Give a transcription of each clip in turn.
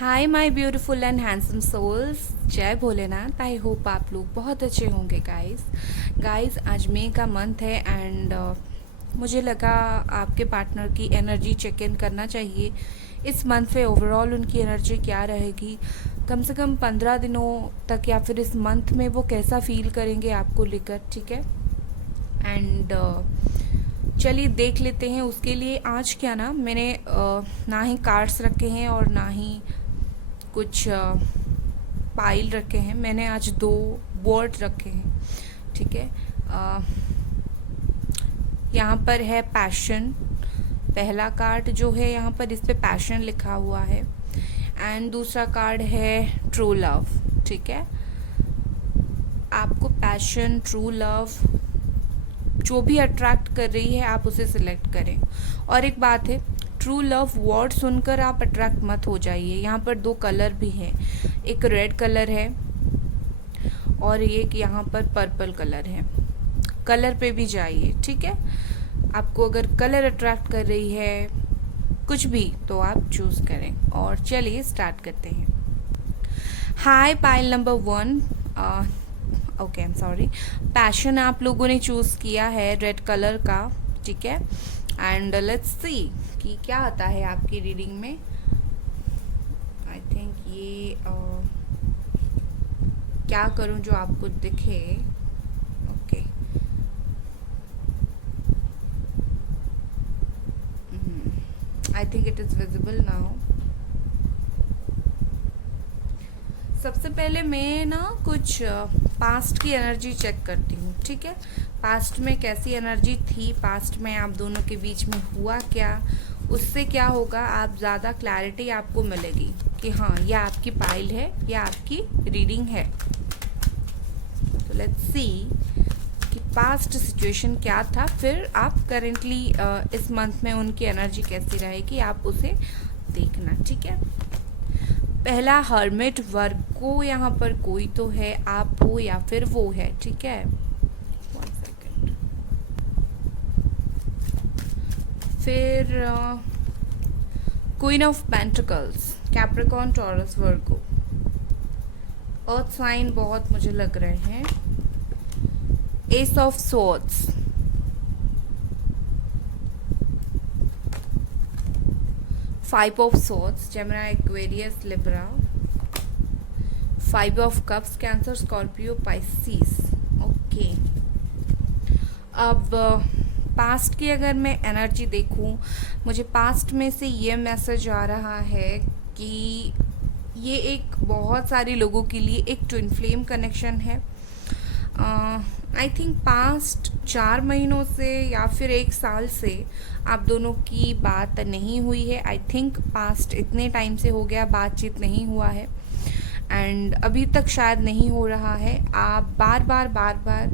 Hi my beautiful and handsome souls, जय Bholenath. I hope आप लोग बहुत अच्छे होंगे गाइस आज मई का मंथ है एंड मुझे लगा आपके पार्टनर की एनर्जी चेक इन करना चाहिए। इस मंथ में ओवरऑल उनकी एनर्जी क्या रहेगी, कम से कम 15 दिनों तक या फिर इस मंथ में वो कैसा फील करेंगे आपको लेकर, ठीक है। एंड चलिए देख लेते हैं। उसके लिए आज क्या ना, मैंने ना ही कार्ड्स रखे हैं और ना ही कुछ पाइल रखे हैं। मैंने आज 2 बोर्ड रखे हैं, ठीक है। यहाँ पर है पैशन। पहला कार्ड जो है यहाँ पर, इस पे पैशन लिखा हुआ है एंड दूसरा कार्ड है ट्रू लव, ठीक है। आपको पैशन, ट्रू लव जो भी अट्रैक्ट कर रही है आप उसे सिलेक्ट करें। और एक बात है, ट्रू लव वर्ड सुनकर आप अट्रैक्ट मत हो जाइए। यहाँ पर 2 कलर भी हैं, एक रेड कलर है और एक यहाँ पर पर्पल कलर है। कलर पे भी जाइए, ठीक है। आपको अगर कलर अट्रैक्ट कर रही है कुछ भी तो आप चूज़ करें। और चलिए स्टार्ट करते हैं। Hi pile number 1, okay I am sorry, passion आप लोगों ने चूज़ किया है रेड कलर का, ठीक है। एंड लेट्स सी कि क्या आता है आपकी रीडिंग में। आई थिंक ये क्या करूं जो आपको दिखे। Okay, I think it is visible now. सबसे पहले मैं ना कुछ पास्ट की एनर्जी चेक करती हूँ, ठीक है। पास्ट में कैसी एनर्जी थी, पास्ट में आप दोनों के बीच में हुआ क्या, उससे क्या होगा, आप ज़्यादा क्लैरिटी आपको मिलेगी कि हाँ ये आपकी पाइल है, ये आपकी रीडिंग है। तो लेट्स सी कि पास्ट सिचुएशन क्या था, फिर आप करेंटली इस मंथ में उनकी एनर्जी कैसी रहेगी आप उसे देखना, ठीक है। पहला हर्मिट, वर्गो, यहाँ पर कोई तो है, आप हो या फिर वो है, ठीक है। 1 सेकेंड। फिर queen of pentacles, Capricorn, Taurus, Virgo. Earth sign बहुत मुझे लग रहे हैं। Ace of swords, five of swords, Gemini, Aquarius, Libra. 5 of cups, Cancer, Scorpio, Pisces. Okay, अब पास्ट की अगर मैं एनर्जी देखूं, मुझे पास्ट में से ये मैसेज आ रहा है कि ये एक बहुत सारे लोगों के लिए एक ट्विन फ्लेम कनेक्शन है। आई थिंक पास्ट 4 महीनों से या फिर 1 साल से आप दोनों की बात नहीं हुई है। आई थिंक पास्ट इतने टाइम से हो गया, बातचीत नहीं हुआ है एंड अभी तक शायद नहीं हो रहा है। आप बार बार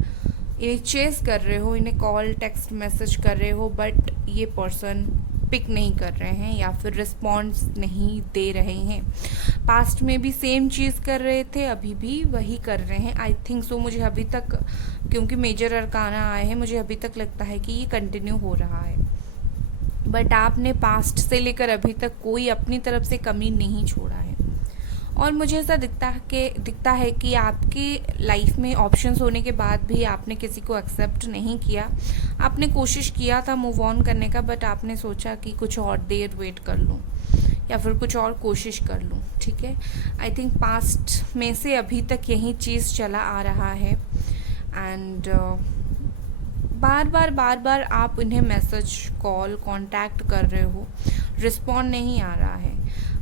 इन्हें चेस कर रहे हो, इन्हें कॉल, टेक्स्ट मैसेज कर रहे हो, बट ये पर्सन पिक नहीं कर रहे हैं या फिर रिस्पॉन्स नहीं दे रहे हैं। पास्ट में भी सेम चीज़ कर रहे थे, अभी भी वही कर रहे हैं। आई थिंक सो, मुझे अभी तक, क्योंकि मेजर अरकाना आए हैं, मुझे अभी तक लगता है कि ये कंटिन्यू हो रहा है। बट आपने पास्ट से लेकर अभी तक कोई अपनी तरफ से कमी नहीं छोड़ा है। और मुझे ऐसा दिखता है कि आपकी लाइफ में ऑप्शंस होने के बाद भी आपने किसी को एक्सेप्ट नहीं किया। आपने कोशिश किया था मूव ऑन करने का, बट आपने सोचा कि कुछ और देर वेट कर लूँ या फिर कुछ और कोशिश कर लूँ, ठीक है। आई थिंक पास्ट में से अभी तक यही चीज़ चला आ रहा है एंड बार बार आप इन्हें मैसेज, कॉल, कांटेक्ट कर रहे हो, रिस्पॉन्ड नहीं आ रहा है।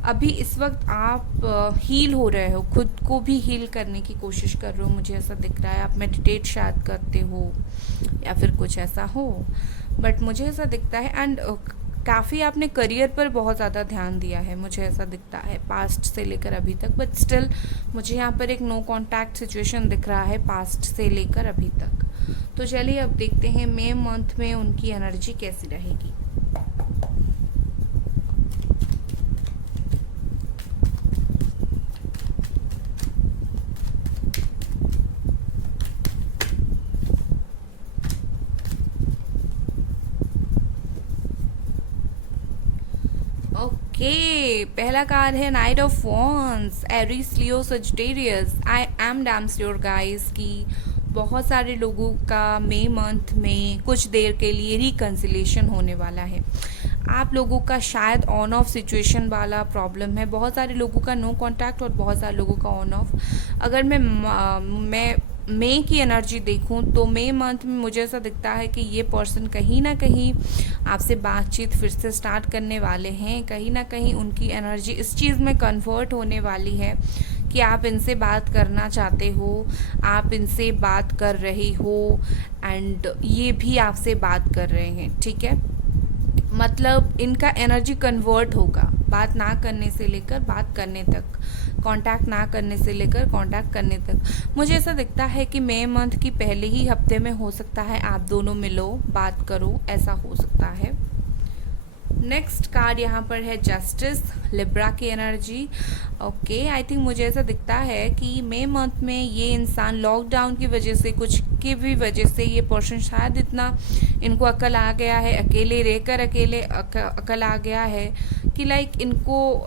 अभी इस वक्त आप हील हो रहे हो, खुद को भी हील करने की कोशिश कर रहे हो, मुझे ऐसा दिख रहा है। आप मेडिटेट शायद करते हो या फिर कुछ ऐसा हो, बट मुझे ऐसा दिखता है। एंड काफ़ी आपने करियर पर बहुत ज़्यादा ध्यान दिया है, मुझे ऐसा दिखता है पास्ट से लेकर अभी तक, बट स्टिल मुझे यहाँ पर एक नो कॉन्टैक्ट सिचुएशन दिख रहा है पास्ट से लेकर अभी तक। तो चलिए अब देखते हैं मई मंथ में उनकी एनर्जी कैसी रहेगी। पहला कार्ड है night of wands, Aries, Leo, Sagittarius. I am damn sure guys कि बहुत सारे लोगों का मई मंथ में कुछ देर के लिए रिकन्सिलेशन होने वाला है। आप लोगों का शायद ऑन ऑफ सिचुएशन वाला प्रॉब्लम है, बहुत सारे लोगों का नो कांटेक्ट और बहुत सारे लोगों का ऑन ऑफ। अगर मैं मई की एनर्जी देखूं तो मई मंथ में मुझे ऐसा दिखता है कि ये पर्सन कहीं ना कहीं आपसे बातचीत फिर से स्टार्ट करने वाले हैं। कहीं ना कहीं उनकी एनर्जी इस चीज़ में कन्वर्ट होने वाली है कि आप इनसे बात करना चाहते हो, आप इनसे बात कर रहे हो एंड ये भी आपसे बात कर रहे हैं। ठीक है, मतलब इनका एनर्जी कन्वर्ट होगा बात ना करने से लेकर बात करने तक, कांटेक्ट ना करने से लेकर कांटेक्ट करने तक। मुझे ऐसा दिखता है कि मई मंथ की पहले ही हफ्ते में हो सकता है आप दोनों मिलो, बात करो, ऐसा हो सकता है। नेक्स्ट कार्ड यहाँ पर है जस्टिस, लिब्रा की एनर्जी। ओके, आई थिंक मुझे ऐसा दिखता है कि मई मंथ में ये इंसान लॉकडाउन की वजह से, कुछ की भी वजह से, ये पर्सन शायद इतना इनको अकल आ गया है, अकेले रहकर अकल आ गया है कि लाइक इनको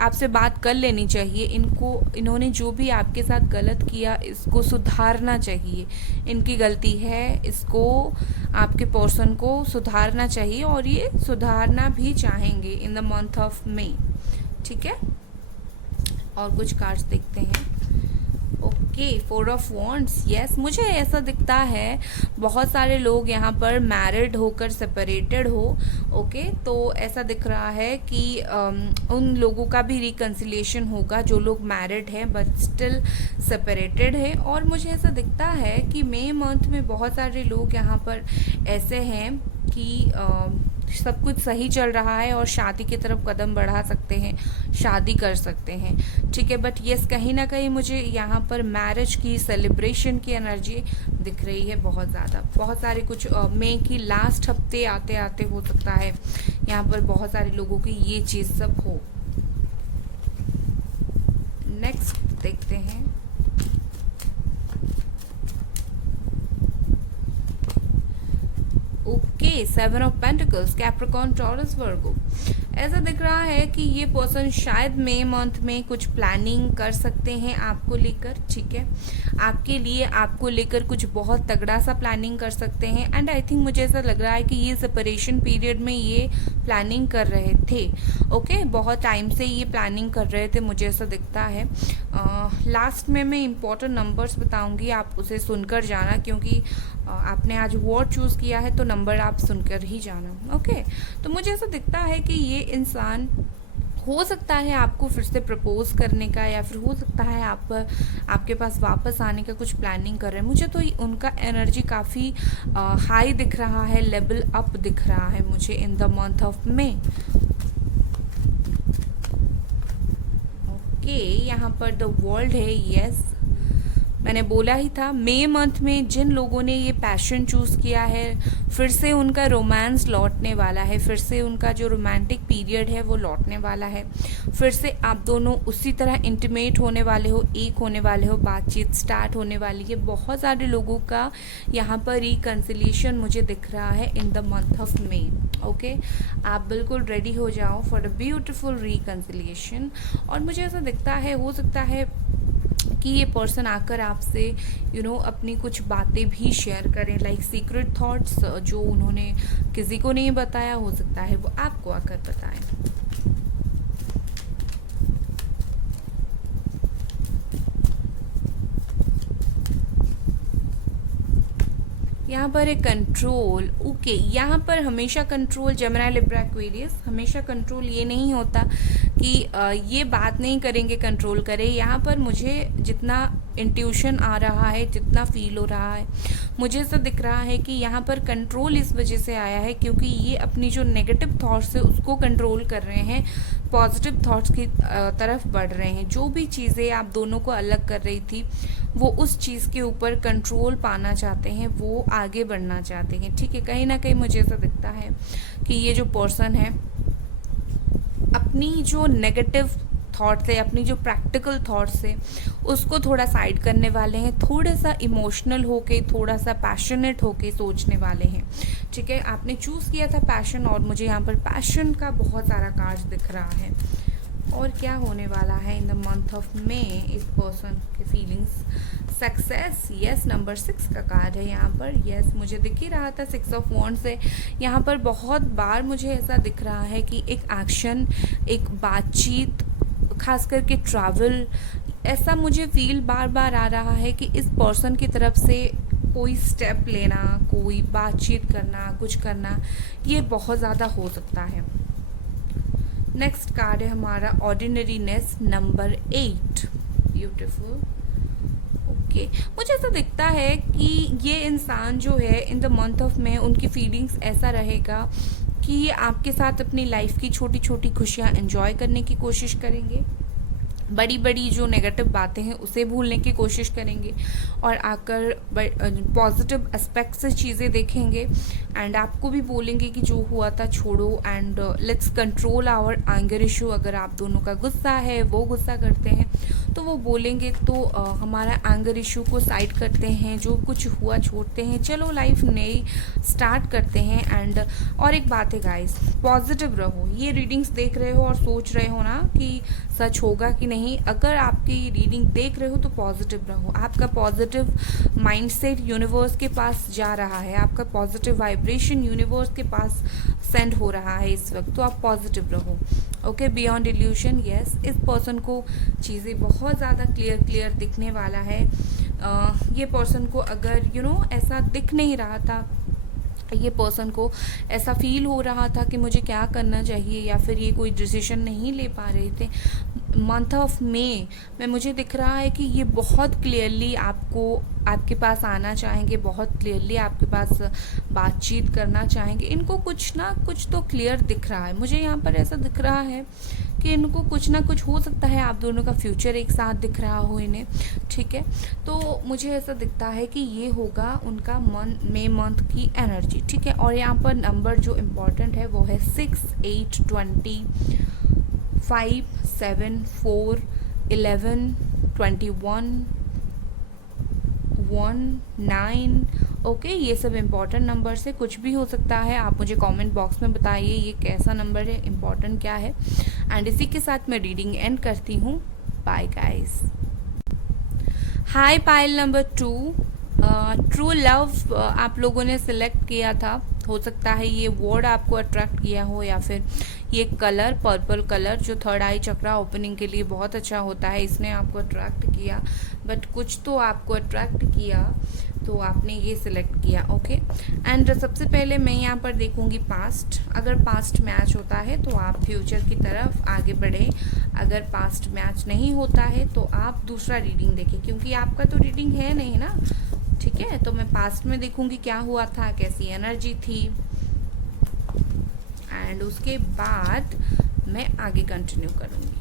आपसे बात कर लेनी चाहिए। इन्होंने जो भी आपके साथ गलत किया इसको सुधारना चाहिए। इनकी गलती है, इसको आपके पर्सन को सुधारना चाहिए और ये सुधारना भी चाहेंगे in the month of May. ठीक है, और कुछ कार्ड्स देखते हैं। Okay, 4 of wands. यस, मुझे ऐसा दिखता है बहुत सारे लोग यहाँ पर मैरिड होकर सेपरेटेड हो। ओके, तो ऐसा दिख रहा है कि उन लोगों का भी रिकन्सिलिएशन होगा जो लोग मैरिड हैं बट स्टिल सेपरेटेड है। और मुझे ऐसा दिखता है कि मई मंथ में बहुत सारे लोग यहाँ पर ऐसे हैं कि सब कुछ सही चल रहा है और शादी की तरफ कदम बढ़ा सकते हैं, शादी कर सकते हैं। ठीक है, बट यस, कहीं ना कहीं मुझे यहाँ पर मैरिज की, सेलिब्रेशन की एनर्जी दिख रही है बहुत ज़्यादा। बहुत सारे कुछ मई की लास्ट हफ्ते आते आते हो सकता है यहाँ पर बहुत सारे लोगों की ये चीज़ सब हो। नेक्स्ट देखते हैं। Okay, 7 of pentacles, Capricorn, Taurus, Virgo. ऐसा दिख रहा है कि ये पर्सन शायद मई मंथ में कुछ प्लानिंग कर सकते हैं आपको लेकर। ठीक है, आपके लिए, आपको लेकर कुछ बहुत तगड़ा सा प्लानिंग कर सकते हैं। एंड आई थिंक मुझे ऐसा लग रहा है कि ये सेपरेशन पीरियड में ये प्लानिंग कर रहे थे। ओके, बहुत टाइम से ये प्लानिंग कर रहे थे, मुझे ऐसा दिखता है। लास्ट में मैं इम्पोर्टेंट नंबर्स बताऊंगी, आप उसे सुनकर जाना, क्योंकि आपने आज वर्ड चूज़ किया है तो नंबर आप सुनकर ही जाना। ओके, तो मुझे ऐसा दिखता है कि ये इंसान हो सकता है आपको फिर से प्रपोज करने का, या फिर हो सकता है आपके पास वापस आने का कुछ प्लानिंग कर रहे हैं। मुझे तो उनका एनर्जी काफ़ी हाई दिख रहा है, लेवल अप दिख रहा है मुझे in the month of May. Okay, यहाँ पर द वर्ल्ड है। यस, मैंने बोला ही था, मई मंथ में जिन लोगों ने ये पैशन चूज़ किया है, फिर से उनका रोमांस लौटने वाला है, फिर से उनका जो रोमांटिक पीरियड है वो लौटने वाला है। फिर से आप दोनों उसी तरह इंटीमेट होने वाले हो, एक होने वाले हो, बातचीत स्टार्ट होने वाली है। बहुत सारे लोगों का यहाँ पर रिकन्सिलिएशन मुझे दिख रहा है in the month of May. Okay, आप बिल्कुल रेडी हो जाओ फॉर अ ब्यूटिफुल रिकन्सिलिएशन। और मुझे ऐसा दिखता है, हो सकता है कि ये पर्सन आकर आपसे अपनी कुछ बातें भी शेयर करें, लाइक सीक्रेट थॉट्स जो उन्होंने किसी को नहीं बताया, हो सकता है वो आपको आकर बताएं। यहाँ पर है कंट्रोल। ओके, यहाँ पर हमेशा कंट्रोल, जेमिनी, लिब्रा, एक्वेरियस, हमेशा कंट्रोल ये नहीं होता कि ये बात नहीं करेंगे कंट्रोल करें। यहाँ पर मुझे जितना इंट्यूशन आ रहा है, जितना फील हो रहा है, मुझे ऐसा दिख रहा है कि यहाँ पर कंट्रोल इस वजह से आया है क्योंकि ये अपनी जो नेगेटिव थॉट्स है उसको कंट्रोल कर रहे हैं, पॉजिटिव थॉट्स की तरफ बढ़ रहे हैं। जो भी चीज़ें आप दोनों को अलग कर रही थी, वो उस चीज़ के ऊपर कंट्रोल पाना चाहते हैं, वो आगे बढ़ना चाहते हैं। ठीक है, कहीं ना कहीं मुझे ऐसा दिखता है कि ये जो पर्सन है अपनी जो नेगेटिव थॉट्स है, अपनी जो प्रैक्टिकल थॉट्स है उसको थोड़ा साइड करने वाले हैं, थोड़ा सा इमोशनल होके, थोड़ा सा पैशनेट होके सोचने वाले हैं। ठीक है, आपने चूज़ किया था पैशन और मुझे यहाँ पर पैशन का बहुत सारा कार्ड दिख रहा है। और क्या होने वाला है in the month of May इस पर्सन के फीलिंग्स? सक्सेस, यस, नंबर 6 का कार्ड है यहाँ पर। यस, मुझे दिख ही रहा था 6 ऑफ वॉन्ड्स है यहाँ पर। बहुत बार मुझे ऐसा दिख रहा है कि एक एक्शन, एक बातचीत, खास करके ट्रैवल, ऐसा मुझे फील बार बार आ रहा है कि इस पर्सन की तरफ से कोई स्टेप लेना, कोई बातचीत करना, कुछ करना, ये बहुत ज़्यादा हो सकता है। नेक्स्ट कार्ड है हमारा ऑर्डिनरीनेस, नंबर 8। ब्यूटीफुल। ओके, मुझे ऐसा दिखता है कि ये इंसान जो है in the month of May, उनकी फीलिंग्स ऐसा रहेगा कि ये आपके साथ अपनी लाइफ की छोटी छोटी खुशियाँ एंजॉय करने की कोशिश करेंगे, बड़ी बड़ी जो नेगेटिव बातें हैं उसे भूलने की कोशिश करेंगे और आकर पॉजिटिव एस्पेक्ट से चीज़ें देखेंगे एंड आपको भी बोलेंगे कि जो हुआ था छोड़ो and let's control our anger issue. अगर आप दोनों का गुस्सा है, वो गुस्सा करते हैं, तो वो बोलेंगे तो हमारा एंगर इशू को साइड करते हैं, जो कुछ हुआ छोड़ते हैं, चलो लाइफ नई स्टार्ट करते हैं। एंड और एक बात है गाइस, पॉजिटिव रहो। ये रीडिंग्स देख रहे हो और सोच रहे हो ना कि सच होगा कि नहीं, अगर आपकी रीडिंग देख रहे हो तो पॉजिटिव रहो। आपका पॉजिटिव माइंडसेट यूनिवर्स के पास जा रहा है, आपका पॉजिटिव वाइब्रेशन यूनिवर्स के पास सेंड हो रहा है इस वक्त, तो आप पॉजिटिव रहो। ओके, बियॉन्ड इल्यूशन, यस, इस पर्सन को चीज़ें बहुत ज़्यादा क्लियर दिखने वाला है। ये पर्सन को अगर ऐसा दिख नहीं रहा था, ये पर्सन को ऐसा फील हो रहा था कि मुझे क्या करना चाहिए, या फिर ये कोई डिसीजन नहीं ले पा रहे थे, मंथ ऑफ मे में मुझे दिख रहा है कि ये बहुत क्लियरली आपके पास आना चाहेंगे, बहुत क्लियरली आपके पास बातचीत करना चाहेंगे। इनको कुछ ना कुछ तो क्लियर दिख रहा है, मुझे यहाँ पर ऐसा दिख रहा है कि इनको कुछ ना कुछ हो सकता है, आप दोनों का फ्यूचर एक साथ दिख रहा हो इन्हें। ठीक है, तो मुझे ऐसा दिखता है कि ये होगा उनका मे मंथ की एनर्जी। ठीक है, और यहाँ पर नंबर जो इम्पोर्टेंट है वो है 6, 8, 20, 5, 7, 4, 11, 21, 1, 9। ओके, ये सब इम्पॉर्टेंट नंबर से कुछ भी हो सकता है। आप मुझे कमेंट बॉक्स में बताइए ये कैसा नंबर है, इम्पॉर्टेंट क्या है। एंड इसी के साथ मैं रीडिंग एंड करती हूँ। Bye guys. Hi pile number 2, true love आप लोगों ने सिलेक्ट किया था। हो सकता है ये वर्ड आपको अट्रैक्ट किया हो, या फिर ये कलर, पर्पल कलर जो थर्ड आई चक्रा ओपनिंग के लिए बहुत अच्छा होता है, इसने आपको अट्रैक्ट किया। बट कुछ तो आपको अट्रैक्ट किया, तो आपने ये सिलेक्ट किया। ओके, एंड सबसे पहले मैं यहाँ पर देखूँगी पास्ट। अगर पास्ट मैच होता है तो आप फ्यूचर की तरफ आगे बढ़े, अगर पास्ट मैच नहीं होता है तो आप दूसरा रीडिंग देखें, क्योंकि आपका तो रीडिंग है नहीं ना। ठीक है, तो मैं पास्ट में देखूंगी क्या हुआ था, कैसी एनर्जी थी, एंड उसके बाद मैं आगे कंटिन्यू करूंगी।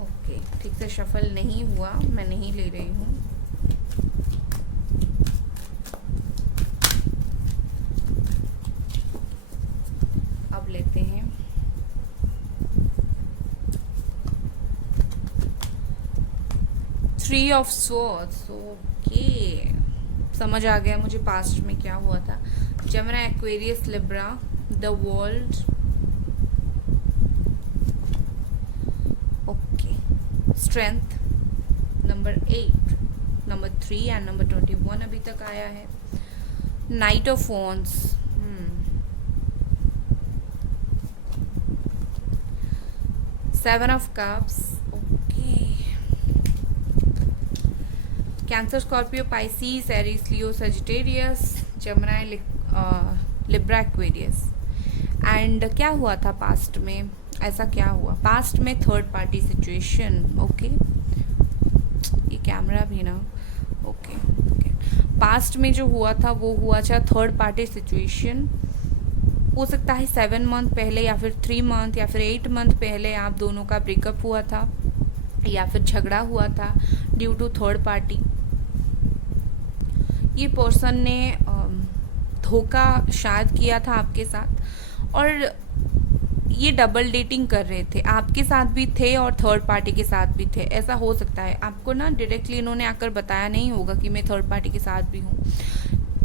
ओके, ठीक से शफल नहीं हुआ, मैं नहीं ले रही हूँ। अब लेते हैं। Three of swords. ओके, समझ आ गया मुझे पास्ट में क्या हुआ था। Gemini, Aquarius, Libra, the world. Okay, strength, number 8, number 3 and number 21 अभी तक आया है। Night of wands, seven of cups. Cancer, Scorpio, Pisces, Aries, Leo, Sagittarius, Gemini, Libra, Aquarius. And क्या हुआ था पास्ट में, ऐसा क्या हुआ पास्ट में? Third party situation. ओके, ये कैमरा भी ना। ओके, पास्ट में जो हुआ था वो हुआ था थर्ड पार्टी सिचुएशन। हो सकता है 7 मंथ पहले, या फिर 3 मंथ, या फिर 8 मंथ पहले आप दोनों का ब्रेकअप हुआ था, या फिर झगड़ा हुआ था ड्यू टू थर्ड पार्टी। ये पर्सन ने धोखा शायद किया था आपके साथ, और ये डबल डेटिंग कर रहे थे, आपके साथ भी थे और थर्ड पार्टी के साथ भी थे। ऐसा हो सकता है आपको ना डायरेक्टली इन्होंने आकर बताया नहीं होगा कि मैं थर्ड पार्टी के साथ भी हूँ,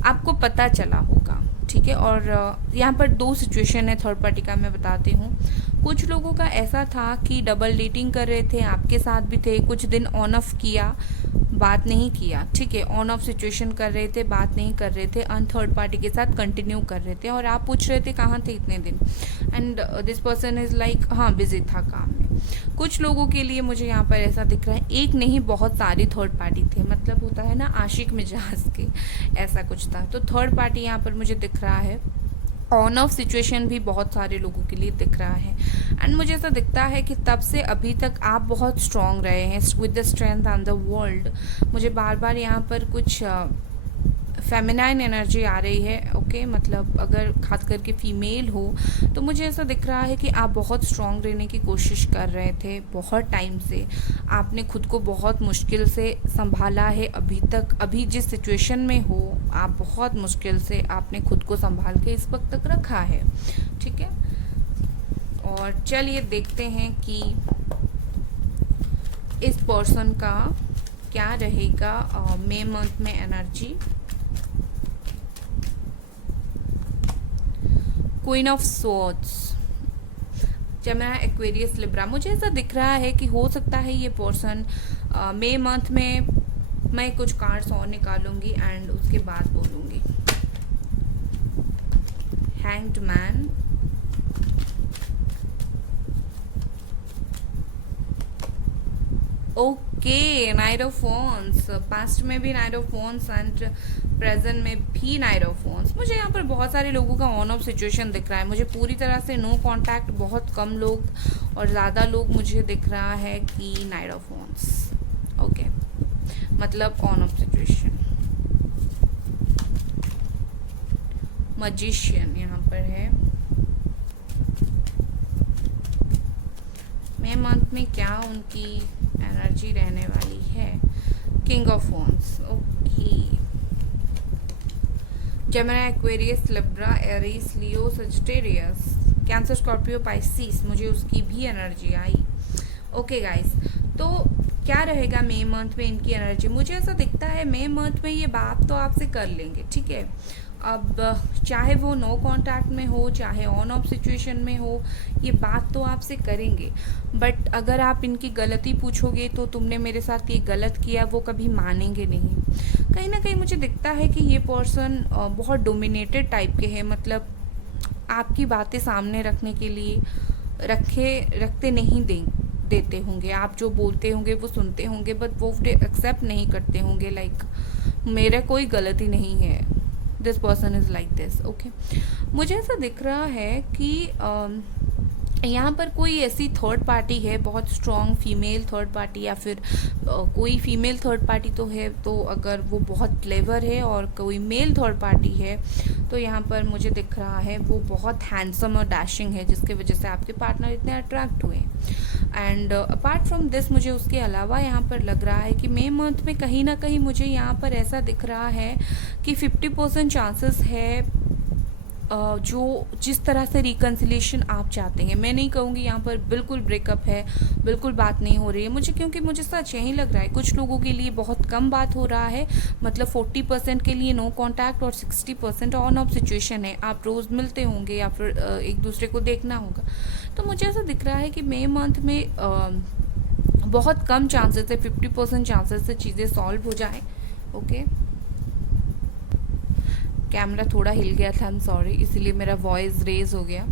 आपको पता चला होगा, ठीक है। और यहाँ पर दो सिचुएशन है थर्ड पार्टी का, मैं बताती हूँ। कुछ लोगों का ऐसा था कि डबल डेटिंग कर रहे थे, आपके साथ भी थे, कुछ दिन ऑन ऑफ किया, बात नहीं किया, ठीक है, ऑन ऑफ सिचुएशन कर रहे थे, बात नहीं कर रहे थे, अन थर्ड पार्टी के साथ कंटिन्यू कर रहे थे, और आप पूछ रहे थे कहाँ थे इतने दिन, and this person is like हाँ बिजी था काम में। कुछ लोगों के लिए मुझे यहाँ पर ऐसा दिख रहा है, एक नहीं बहुत सारी थर्ड पार्टी थे, मतलब होता है ना आशिक मिजाज के, ऐसा कुछ था। तो थर्ड पार्टी यहाँ पर मुझे दिख रहा है, ऑन ऑफ सिचुएशन भी बहुत सारे लोगों के लिए दिख रहा है, एंड मुझे ऐसा दिखता है कि तब से अभी तक आप बहुत स्ट्रांग रहे हैं with the strength on the world. मुझे बार बार यहाँ पर कुछ फेमिनाइन एनर्जी आ रही है, ओके, मतलब अगर खास करके फीमेल हो तो मुझे ऐसा दिख रहा है कि आप बहुत स्ट्रांग रहने की कोशिश कर रहे थे बहुत टाइम से, आपने खुद को बहुत मुश्किल से संभाला है अभी तक, अभी जिस सिचुएशन में हो आप बहुत मुश्किल से आपने खुद को संभाल के इस वक्त तक रखा है, ठीक है। और चलिए देखते हैं कि इस पर्सन का क्या रहेगा मई मंथ में energy. Queen of swords, Gemini, Aquarius, Libra. मुझे ऐसा दिख रहा है कि हो सकता है ये पर्सन मई मंथ में, मैं कुछ कार्ड्स और निकालूंगी एंड उसके बाद बोलूंगी। Hanged man, okay, night of wands, past में भी night of wands and present में भी नाइट ऑफ वॉन्ड्स। मुझे यहाँ पर बहुत सारे लोगों का ऑन ऑफ सिचुएशन दिख रहा है, मुझे पूरी तरह से नो कांटेक्ट, बहुत कम लोग, और ज़्यादा लोग मुझे दिख रहा है कि नाइट ऑफ वॉन्ड्स, ओके, मतलब ऑन ऑफ सिचुएशन। मजिशियन यहाँ पर है, मई मंथ में क्या उनकी एनर्जी रहने वाली है। King of wands, okay, Gemini, Aquarius, Libra, Aries, Leo, Sagittarius, cancer, Scorpio, Pisces, मुझे उसकी भी एनर्जी आई। ओके गाइस, तो क्या रहेगा मई मंथ में इनकी एनर्जी। मुझे ऐसा दिखता है मई मंथ में ये बात तो आपसे कर लेंगे, ठीक है। अब चाहे वो नो कांटेक्ट में हो, चाहे ऑन ऑफ सिचुएशन में हो, ये बात तो आपसे करेंगे, बट अगर आप इनकी गलती पूछोगे तो तुमने मेरे साथ ये गलत किया, वो कभी मानेंगे नहीं। कहीं ना कहीं मुझे दिखता है कि ये पर्सन बहुत डोमिनेटेड टाइप के हैं, मतलब आपकी बातें सामने रखने के लिए रखते नहीं देते होंगे, आप जो बोलते होंगे वो सुनते होंगे, बट वो एक्सेप्ट नहीं करते होंगे, लाइक मेरा कोई गलती नहीं है, this person is like this, okay. मुझे ऐसा दिख रहा है कि यहाँ पर कोई ऐसी थर्ड पार्टी है, बहुत स्ट्रॉन्ग फीमेल थर्ड पार्टी, या फिर कोई फीमेल थर्ड पार्टी तो है, तो अगर वो बहुत क्लेवर है, और कोई मेल थर्ड पार्टी है तो यहाँ पर मुझे दिख रहा है वो बहुत हैंडसम और डैशिंग है, जिसकी वजह से आपके पार्टनर इतने अट्रैक्ट हुए। एंड अपार्ट फ्रॉम दिस मुझे उसके अलावा यहाँ पर लग रहा है कि मई मंथ में कहीं ना कहीं मुझे यहाँ पर ऐसा दिख रहा है कि 50% चांसेस है जो जिस तरह से रिकन्सिलेशन आप चाहते हैं। मैं नहीं कहूँगी यहाँ पर बिल्कुल ब्रेकअप है, बिल्कुल बात नहीं हो रही है मुझे, क्योंकि मुझे सच यही लग रहा है कुछ लोगों के लिए बहुत कम बात हो रहा है, मतलब 40% के लिए नो कांटेक्ट और 60% ऑन ऑफ सिचुएशन है, आप रोज़ मिलते होंगे या फिर एक दूसरे को देखना होगा। तो मुझे ऐसा दिख रहा है कि मई मंथ में बहुत कम चांसेस है, 50% चांसेस से चीज़ें सॉल्व हो जाए, ओके। कैमरा थोड़ा हिल गया था, आई एम सॉरी, इसीलिए मेरा वॉइस रेज हो गया,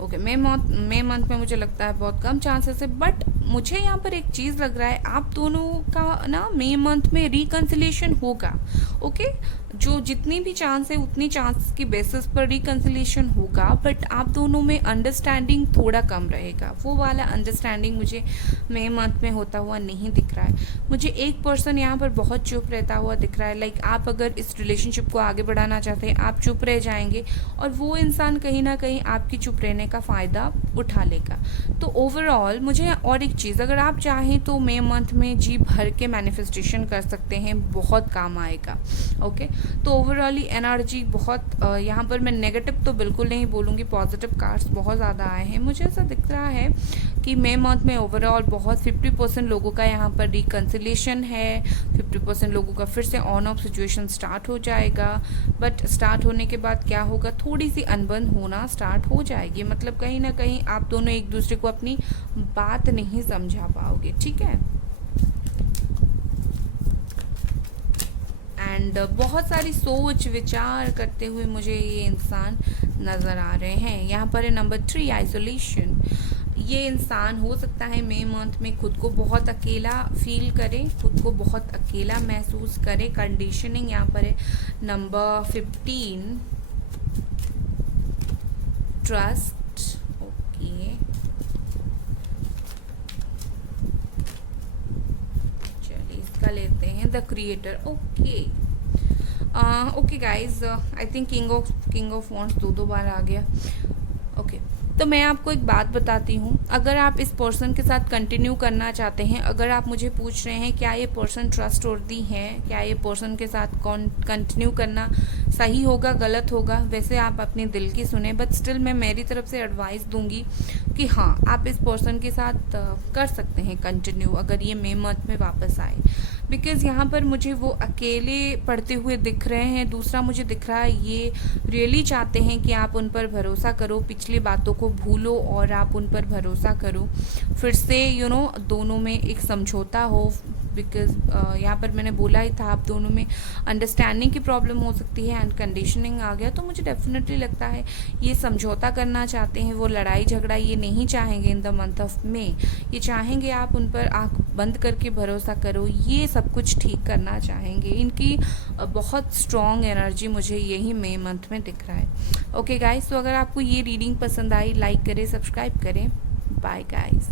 ओके। मई मंथ में मुझे लगता है बहुत कम चांसेस है, बट मुझे यहाँ पर एक चीज़ लग रहा है आप दोनों का ना मई मंथ में रिकन्सिलेशन होगा, ओके। जो जितनी भी चांस है उतनी चांस की बेसिस पर रिकन्सिलेशन होगा, बट आप दोनों में अंडरस्टैंडिंग थोड़ा कम रहेगा, वो वाला अंडरस्टैंडिंग मुझे मई मंथ में होता हुआ नहीं दिख रहा है। मुझे एक पर्सन यहाँ पर बहुत चुप रहता हुआ दिख रहा है, लाइक आप अगर इस रिलेशनशिप को आगे बढ़ाना चाहते हैं आप चुप रह जाएंगे, और वो इंसान कहीं ना कहीं आपकी चुप रहने का फ़ायदा उठा लेगा। तो ओवरऑल मुझे और एक चीज़, अगर आप चाहें तो मई मंथ में जी भर के मैनिफेस्टेशन कर सकते हैं, बहुत काम आएगा, ओके। तो ओवरऑली एनर्जी बहुत यहाँ पर मैं नेगेटिव तो बिल्कुल नहीं बोलूँगी, पॉजिटिव कार्ड्स बहुत ज़्यादा आए हैं। मुझे ऐसा दिख रहा है कि मई मंथ में ओवरऑल बहुत 50% लोगों का यहाँ पर रिकन्सिलेशन है, 50% लोगों का फिर से ऑन ऑफ सिचुएशन स्टार्ट हो जाएगा। बट स्टार्ट होने के बाद क्या होगा, थोड़ी सी अनबन होना स्टार्ट हो जाएगी, मतलब कहीं ना कहीं आप दोनों एक दूसरे को अपनी बात नहीं समझा पाओगे, ठीक है। एंड बहुत सारी सोच विचार करते हुए मुझे ये इंसान नज़र आ रहे हैं। यहाँ पर है नंबर 3 आइसोलेशन। ये इंसान हो सकता है मई मंथ में खुद को बहुत अकेला फील करे, खुद को बहुत अकेला महसूस करे। कंडीशनिंग यहाँ पर है नंबर 15 ट्रस्ट। ओके, चलिए इसका लेते हैं the creator. Okay okay guys, I think king of wands दो बार आ गया। ओके, तो मैं आपको एक बात बताती हूँ, अगर आप इस पर्सन के साथ कंटिन्यू करना चाहते हैं, अगर आप मुझे पूछ रहे हैं क्या ये पर्सन ट्रस्टवर्दी है, क्या ये पर्सन के साथ कंटिन्यू करना सही होगा गलत होगा, वैसे आप अपने दिल की सुने, बट स्टिल मैं मेरी तरफ से एडवाइस दूंगी कि हाँ, आप इस पर्सन के साथ कर सकते हैं कंटिन्यू अगर ये मई मंथ में वापस आए। बिकॉज़ यहाँ पर मुझे वो अकेले पढ़ते हुए दिख रहे हैं। दूसरा मुझे दिख रहा है ये रियली चाहते हैं कि आप उन पर भरोसा करो, पिछली बातों को भूलो और आप उन पर भरोसा करो, फिर से दोनों में एक समझौता हो। बिकॉज यहाँ पर मैंने बोला ही था आप दोनों में अंडरस्टैंडिंग की प्रॉब्लम हो सकती है एंड कंडीशनिंग आ गया, तो मुझे डेफिनेटली लगता है ये समझौता करना चाहते हैं, वो लड़ाई झगड़ा ये नहीं चाहेंगे in the month of May. ये चाहेंगे आप उन पर आँख बंद करके भरोसा करो, ये सब कुछ ठीक करना चाहेंगे। इनकी बहुत स्ट्रॉन्ग एनर्जी मुझे यही मई मंथ में दिख रहा है। ओके गाइस, तो अगर आपको ये रीडिंग पसंद आई, लाइक करें, सब्सक्राइब करें। Bye guys.